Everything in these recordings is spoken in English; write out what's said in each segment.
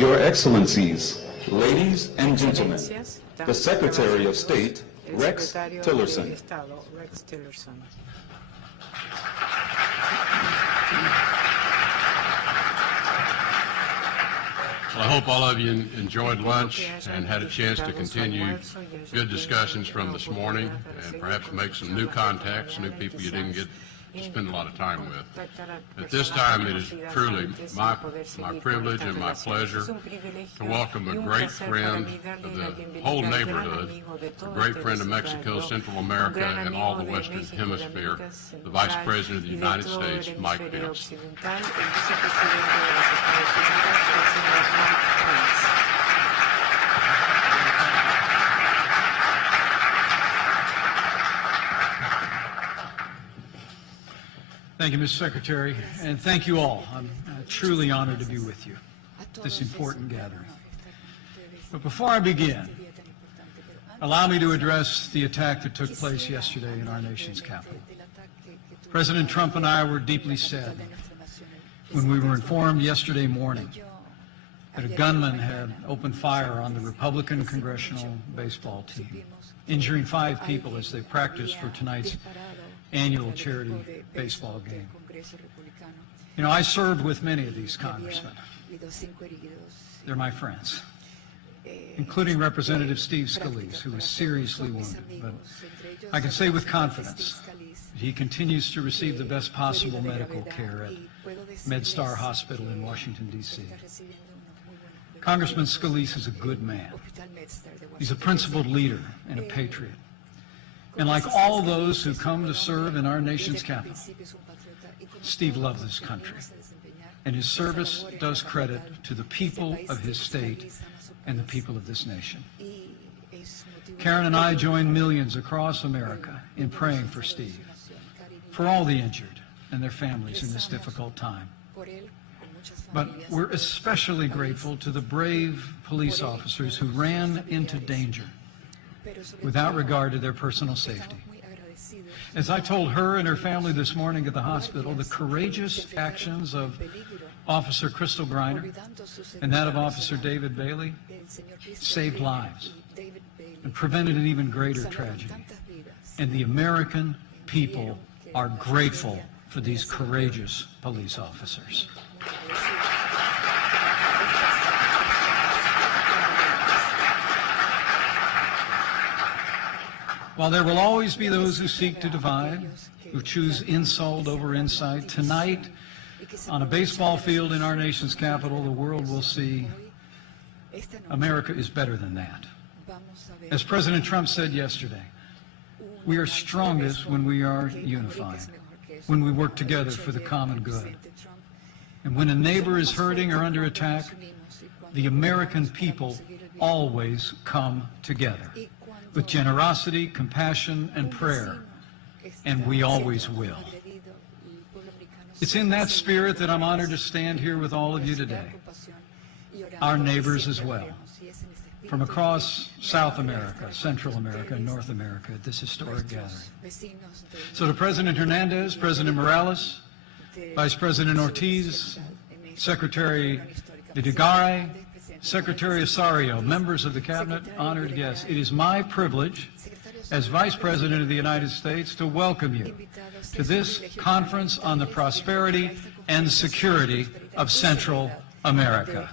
Your Excellencies, ladies and gentlemen, the Secretary of State, Rex Tillerson. Well, I hope all of you enjoyed lunch and had a chance to continue good discussions from this morning and perhaps make some new contacts, new people you didn't get to spend a lot of time with. At this time, it is truly my privilege and my pleasure to welcome a great friend of the whole neighborhood, a great friend of Mexico, Central America, and all the Western Hemisphere, the Vice President of the United States, Mike Pence. Thank you, Mr. Secretary, and thank you all. I'm truly honored to be with you at this important gathering. But before I begin, allow me to address the attack that took place yesterday in our nation's capital. President Trump and I were deeply saddened when we were informed yesterday morning that a gunman had opened fire on the Republican congressional baseball team, injuring 5 people as they practiced for tonight's annual charity baseball game. You know, I served with many of these congressmen. They're my friends, including Representative Steve Scalise, who was seriously wounded. But I can say with confidence that he continues to receive the best possible medical care at MedStar Hospital in Washington, D.C. Congressman Scalise is a good man. He's a principled leader and a patriot. And like all those who come to serve in our nation's capital, Steve loves this country, and his service does credit to the people of his state and the people of this nation. Karen and I join millions across America in praying for Steve, for all the injured and their families in this difficult time. But we're especially grateful to the brave police officers who ran into danger without regard to their personal safety. As I told her and her family this morning at the hospital, the courageous actions of Officer Crystal Griner and that of Officer David Bailey saved lives and prevented an even greater tragedy. And the American people are grateful for these courageous police officers. While there will always be those who seek to divide, who choose insult over insight, tonight, on a baseball field in our nation's capital, the world will see America is better than that. As President Trump said yesterday, we are strongest when we are unified, when we work together for the common good. And when a neighbor is hurting or under attack, the American people always come together with generosity, compassion, and prayer, and we always will. It's in that spirit that I'm honored to stand here with all of you today, our neighbors as well, from across South America, Central America, and North America at this historic gathering. So to President Hernandez, President Morales, Vice President Ortiz, Secretary Vidagrán, Secretary Osorio, members of the Cabinet, honored guests, it is my privilege as Vice President of the United States to welcome you to this conference on the prosperity and security of Central America.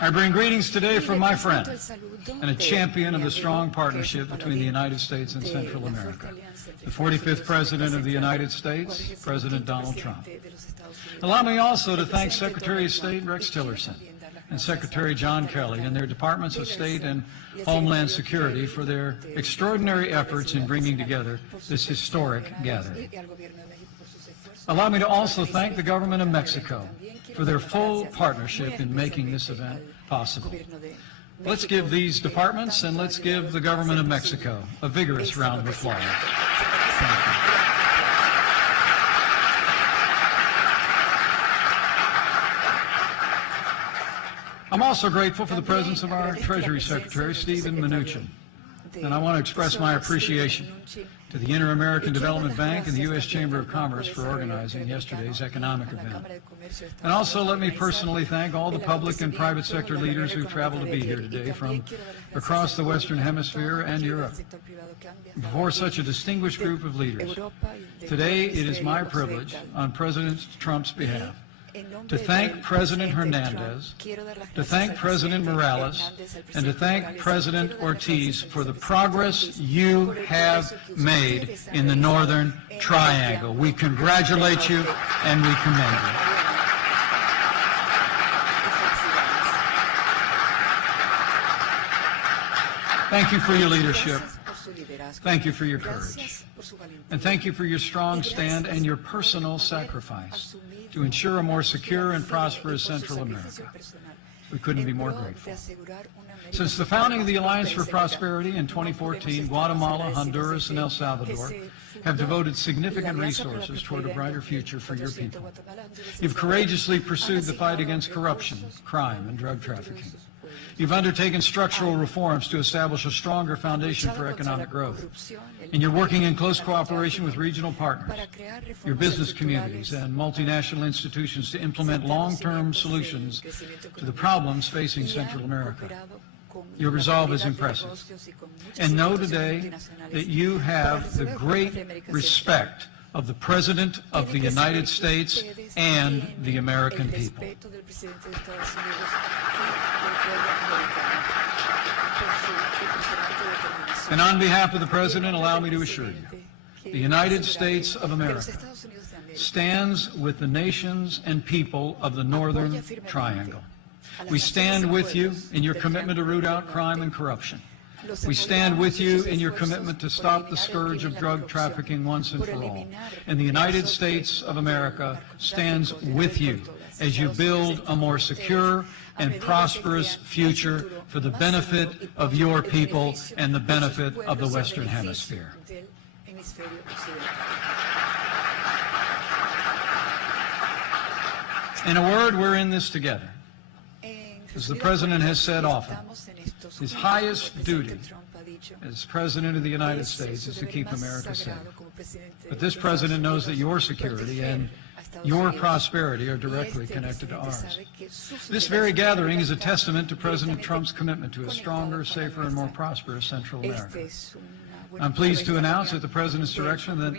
I bring greetings today from my friend and a champion of the strong partnership between the United States and Central America, the 45th President of the United States, President Donald Trump. Allow me also to thank Secretary of State Rex Tillerson and Secretary John Kelly and their Departments of State and Homeland Security for their extraordinary efforts in bringing together this historic gathering. Allow me to also thank the government of Mexico for their full partnership in making this event possible. Let's give these departments and let's give the government of Mexico a vigorous round of applause. Thank you. I'm also grateful for the presence of our Treasury Secretary, Stephen Mnuchin, And I want to express my appreciation to the Inter-American Development Bank and the U.S. Chamber of Commerce for organizing yesterday's economic event. And also let me personally thank all the public and private sector leaders who traveled to be here today from across the Western Hemisphere and Europe. Before such a distinguished group of leaders, today it is my privilege, on President Trump's behalf, to thank President Hernandez, to thank President Morales, and to thank President Ortiz for the progress you have made in the Northern Triangle. We congratulate you and we commend you. Thank you for your leadership. Thank you for your courage. And thank you for your strong stand and your personal sacrifice to ensure a more secure and prosperous Central America. We couldn't be more grateful. Since the founding of the Alliance for Prosperity in 2014, Guatemala, Honduras, and El Salvador have devoted significant resources toward a brighter future for your people. You've courageously pursued the fight against corruption, crime, and drug trafficking. You've undertaken structural reforms to establish a stronger foundation for economic growth. And you're working in close cooperation with regional partners, your business communities, and multinational institutions to implement long-term solutions to the problems facing Central America. Your resolve is impressive. And know today that you have the great respect of the President of the United States and the American people. And on behalf of the President, allow me to assure you, the United States of America stands with the nations and people of the Northern Triangle. We stand with you in your commitment to root out crime and corruption. We stand with you in your commitment to stop the scourge of drug trafficking once and for all. And the United States of America stands with you as you build a more secure and prosperous future for the benefit of your people and the benefit of the Western Hemisphere. In a word, we're in this together. As the President has said often, his highest duty as President of the United States is to keep America safe. But this President knows that your security and your prosperity are directly connected to ours. This very gathering is a testament to President Trump's commitment to a stronger, safer, and more prosperous Central America. I'm pleased to announce at the President's direction that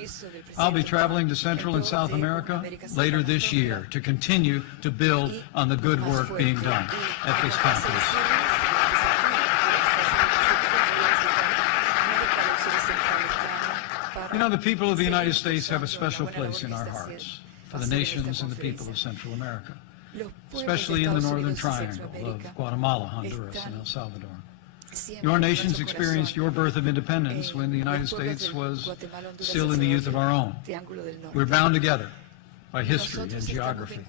I'll be traveling to Central and South America later this year to continue to build on the good work being done at this conference. You know, the people of the United States have a special place in our hearts for the nations and the people of Central America, especially in the Northern Triangle of Guatemala, Honduras, and El Salvador. Your nations experienced your birth of independence when the United States was still in the youth of our own. We're bound together by history and geography.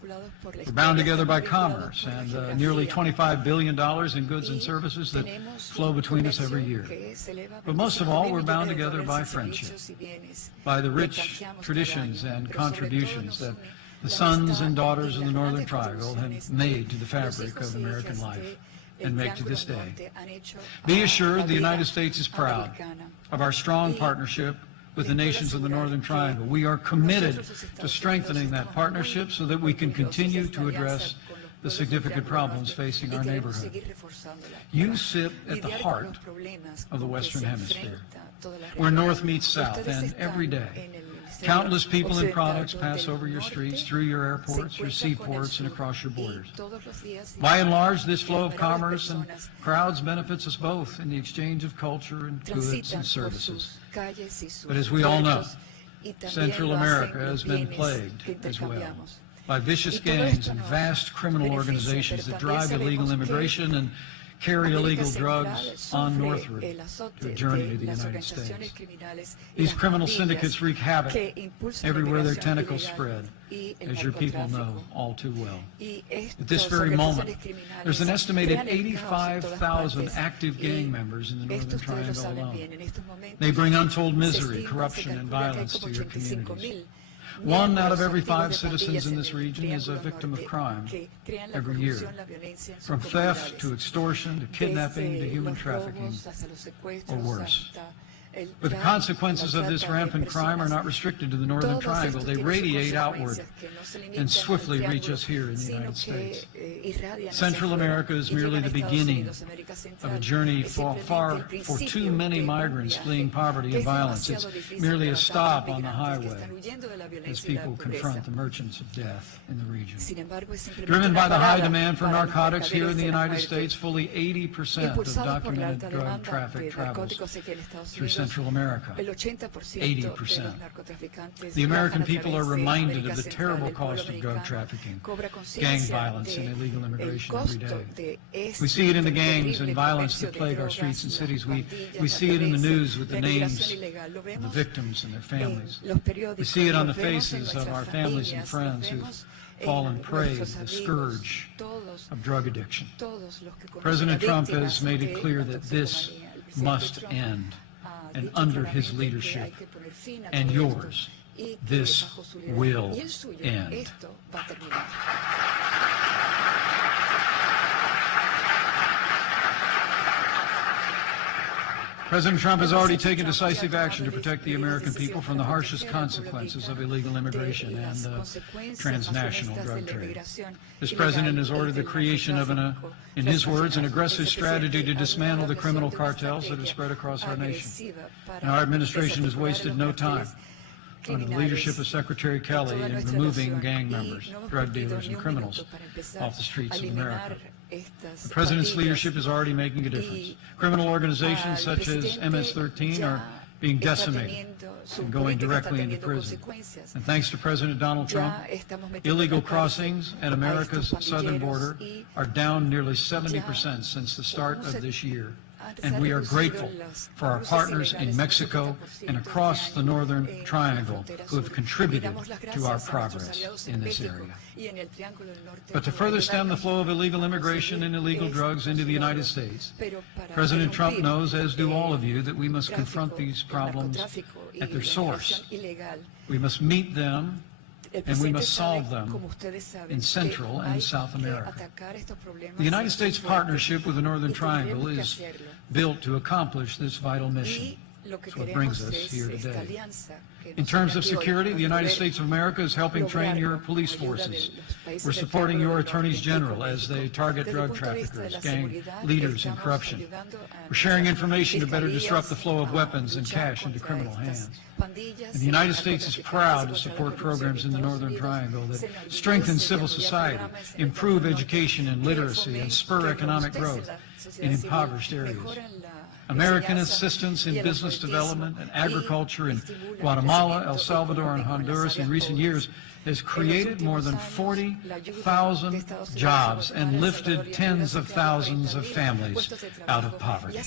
We're bound together by commerce and nearly $25 billion in goods and services that flow between us every year. But most of all, we're bound together by friendship, by the rich traditions and contributions that the sons and daughters of the Northern Triangle have made to the fabric of American life and make to this day. Be assured the United States is proud of our strong partnership with the nations of the Northern Triangle. We are committed to strengthening that partnership so that we can continue to address the significant problems facing our neighborhood. You sit at the heart of the Western Hemisphere, where North meets South, and every day, countless people and products pass over your streets, through your airports, your seaports, and across your borders. By and large, this flow of commerce and crowds benefits us both in the exchange of culture and goods and services. But as we all know, Central America has been plagued as well by vicious gangs and vast criminal organizations that drive illegal immigration and carry illegal drugs on northward to a journey to the United States. These criminal syndicates wreak havoc everywhere their tentacles spread, as your people know all too well. At this very moment, there's an estimated 85,000 active gang members in the Northern Triangle alone. They bring untold misery, corruption, and violence to your communities. 1 out of every 5 citizens in this region is a victim of crime every year, from theft to extortion to kidnapping to human trafficking or worse. But the consequences of this rampant crime are not restricted to the Northern Triangle. They radiate outward and swiftly reach us here in the United States. Central America is merely the beginning of a journey for too many migrants fleeing poverty and violence. It's merely a stop on the highway as people confront the merchants of death in the region. Driven by the high demand for narcotics here in the United States, fully 80% of documented drug traffic travels through Central America. 80%. The American people are reminded of the terrible cost of drug trafficking, gang violence, and illegal immigration every day. We see it in the gangs and violence that plague our streets and cities. We see it in the news with the names of the victims and their families. We see it on the faces of our families and friends who've fallen prey to the scourge of drug addiction. President Trump has made it clear that this must end. And under his leadership and yours, this will end. President Trump has already taken decisive action to protect the American people from the harshest consequences of illegal immigration and the transnational drug trade. This president has ordered the creation of, in his words, an aggressive strategy to dismantle the criminal cartels that have spread across our nation. And our administration has wasted no time under the leadership of Secretary Kelly in removing gang members, drug dealers, and criminals off the streets of America. The President's leadership is already making a difference. Criminal organizations such as MS-13 are being decimated and going directly into prison. And thanks to President Donald Trump, illegal crossings at America's southern border are down nearly 70% since the start of this year. And we are grateful for our partners in Mexico and across the Northern Triangle who have contributed to our progress in this area. But to further stem the flow of illegal immigration and illegal drugs into the United States, President Trump knows, as do all of you, that we must confront these problems at their source. We must meet them and we must solve them in Central and South America. The United States partnership with the Northern Triangle is built to accomplish this vital mission. That's what brings us here today. In terms of security, the United States of America is helping train your police forces. We're supporting your attorneys general as they target drug traffickers, gang leaders, and corruption. We're sharing information to better disrupt the flow of weapons and cash into criminal hands. And the United States is proud to support programs in the Northern Triangle that strengthen civil society, improve education and literacy, and spur economic growth in impoverished areas. American assistance in business development and agriculture in Guatemala, El Salvador, and Honduras in recent years has created more than 40,000 jobs and lifted tens of thousands of families out of poverty.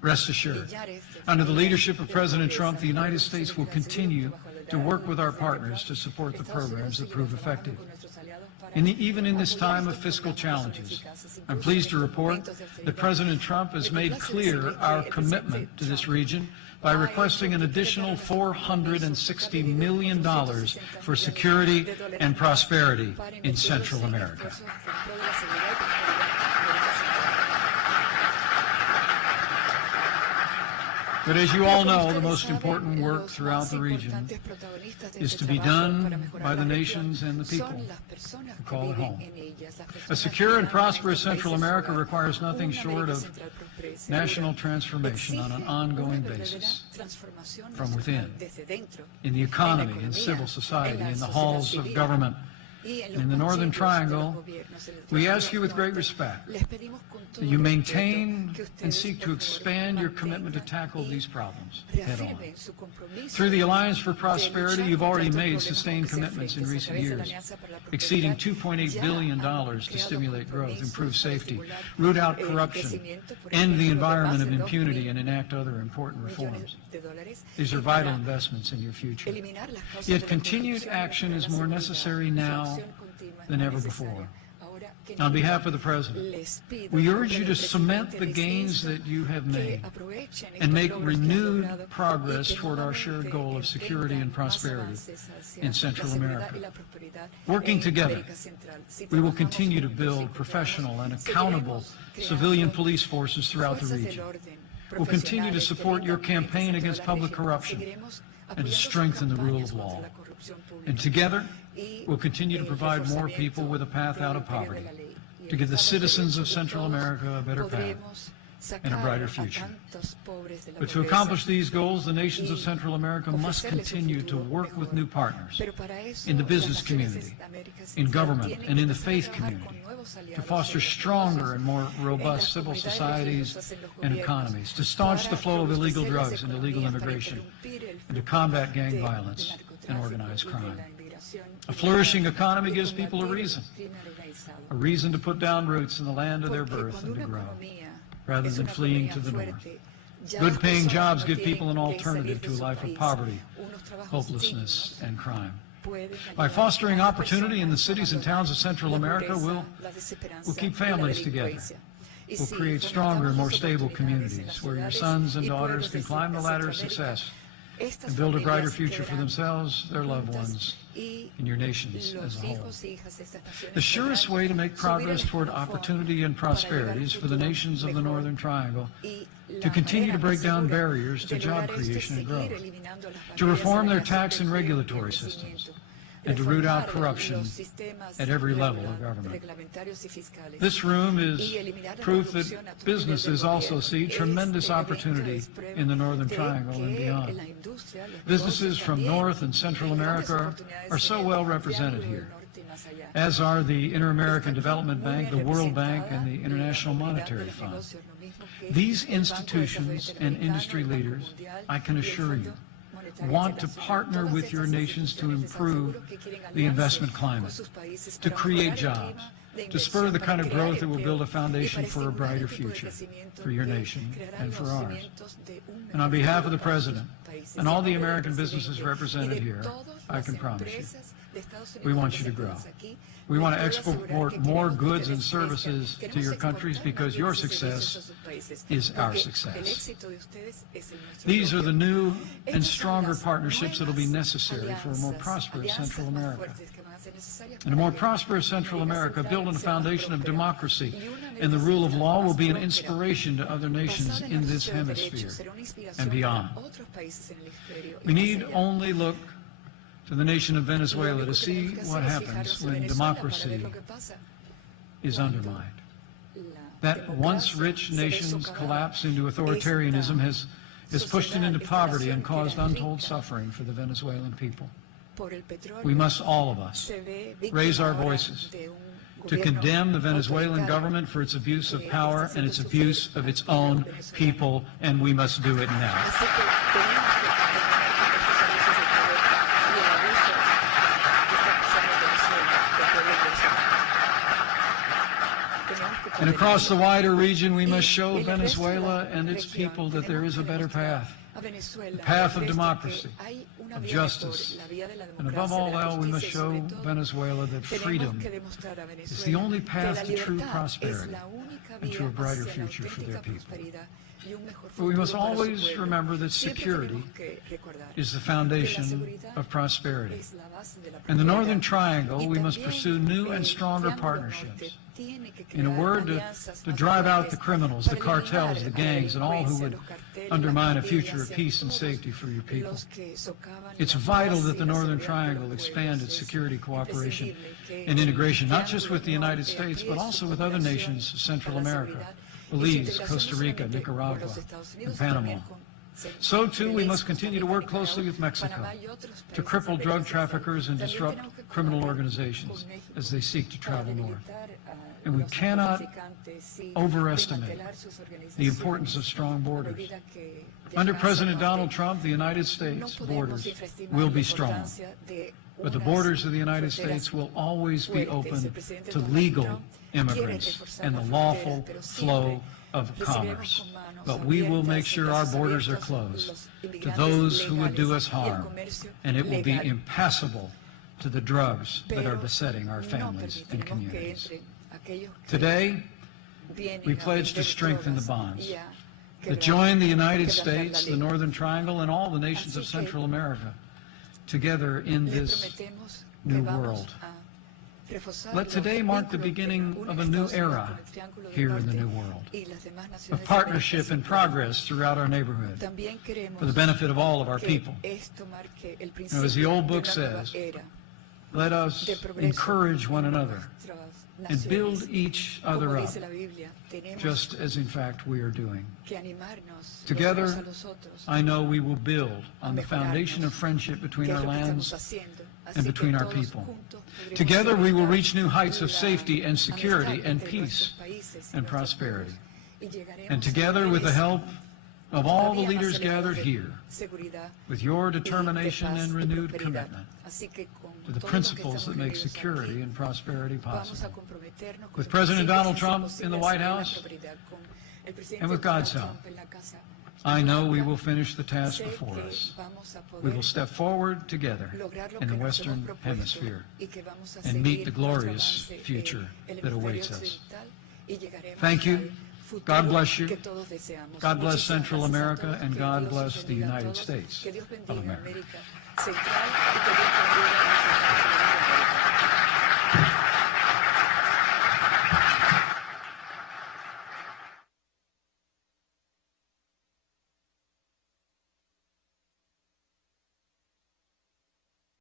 Rest assured, under the leadership of President Trump, the United States will continue to work with our partners to support the programs that prove effective. Even in this time of fiscal challenges, I'm pleased to report that President Trump has made clear our commitment to this region by requesting an additional $460 million for security and prosperity in Central America. But as you all know, the most important work throughout the region is to be done by the nations and the people who call it home. A secure and prosperous Central America requires nothing short of national transformation on an ongoing basis from within, in the economy, in civil society, in the halls of government. In the Northern Triangle, we ask you with great respect that you maintain and seek to expand your commitment to tackle these problems head on. Through the Alliance for Prosperity, you've already made sustained commitments in recent years, exceeding $2.8 billion to stimulate growth, improve safety, root out corruption, end the environment of impunity, and enact other important reforms. These are vital investments in your future. Yet continued action is more necessary now than ever before. On behalf of the President, we urge you to cement the gains that you have made and make renewed progress toward our shared goal of security and prosperity in Central America. Working together, we will continue to build professional and accountable civilian police forces throughout the region. We'll continue to support your campaign against public corruption and to strengthen the rule of law. And together, we'll continue to provide more people with a path out of poverty, to give the citizens of Central America a better path and a brighter future. But to accomplish these goals, the nations of Central America must continue to work with new partners in the business community, in government, and in the faith community to foster stronger and more robust civil societies and economies, to staunch the flow of illegal drugs and illegal immigration, and to combat gang violence and organized crime. A flourishing economy gives people a reason to put down roots in the land of their birth and to grow, rather than fleeing to the north. Good-paying jobs give people an alternative to a life of poverty, hopelessness, and crime. By fostering opportunity in the cities and towns of Central America, we'll keep families together. We'll create stronger and more stable communities where your sons and daughters can climb the ladder of success and build a brighter future for themselves, their loved ones, and your nations as a whole. The surest way to make progress toward opportunity and prosperity is for the nations of the Northern Triangle to continue to break down barriers to job creation and growth, to reform their tax and regulatory systems, and to root out corruption at every level of government. This room is proof that businesses also see tremendous opportunity in the Northern Triangle and beyond. Businesses from North and Central America are so well represented here, as are the Inter-American Development Bank, the World Bank, and the International Monetary Fund. These institutions and industry leaders, I can assure you, want to partner with your nations to improve the investment climate, to create jobs, to spur the kind of growth that will build a foundation for a brighter future for your nation and for ours. And on behalf of the President and all the American businesses represented here, I can promise you, we want you to grow. We want to export more goods and services to your countries because your success is our success. These are the new and stronger partnerships that will be necessary for a more prosperous Central America. And a more prosperous Central America built on a foundation of democracy and the rule of law will be an inspiration to other nations in this hemisphere and beyond. We need only look to the nation of Venezuela to see what happens when democracy is undermined. That once rich nation's collapse into authoritarianism has pushed it into poverty and caused untold suffering for the Venezuelan people. We must, all of us, raise our voices to condemn the Venezuelan government for its abuse of power and its abuse of its own people, and we must do it now. And across the wider region, we must show Venezuela and its people that there is a better path, a path of democracy, of justice. And above all else, we must show Venezuela that freedom is the only path to true prosperity and to a brighter future for their people. But we must always remember that security is the foundation of prosperity. In the Northern Triangle, we must pursue new and stronger partnerships. In a word, to drive out the criminals, the cartels, the gangs, and all who would undermine a future of peace and safety for your people. It's vital that the Northern Triangle expand its security cooperation and integration, not just with the United States, but also with other nations of Central America, Belize, Costa Rica, Nicaragua, and Panama. So, too, we must continue to work closely with Mexico to cripple drug traffickers and disrupt criminal organizations as they seek to travel north. And we cannot overestimate the importance of strong borders. Under President Donald Trump, the United States borders will be strong, but the borders of the United States will always be open to legal immigrants and the lawful flow of commerce. But we will make sure our borders are closed to those who would do us harm, and it will be impassable to the drugs that are besetting our families and communities. Today, we pledge to strengthen the bonds that join the United States, the Northern Triangle, and all the nations of Central America together in this new world. Let today mark the beginning of a new era here in the New World, of partnership and progress throughout our neighborhood for the benefit of all of our people. Now, as the old book says, let us encourage one another and build each other up, just as in fact we are doing. Together, I know we will build on the foundation of friendship between our lands and between our people. Together, we will reach new heights of safety and security and peace and prosperity. And together, with the help of all the leaders gathered here, with your determination and renewed commitment to the principles that make security and prosperity possible, with President Donald Trump in the White House, and with God's help, I know we will finish the task before us. We will step forward together in the Western Hemisphere and meet the glorious future that awaits us. Thank you. God bless you. God bless Central America, and God bless the United States of America.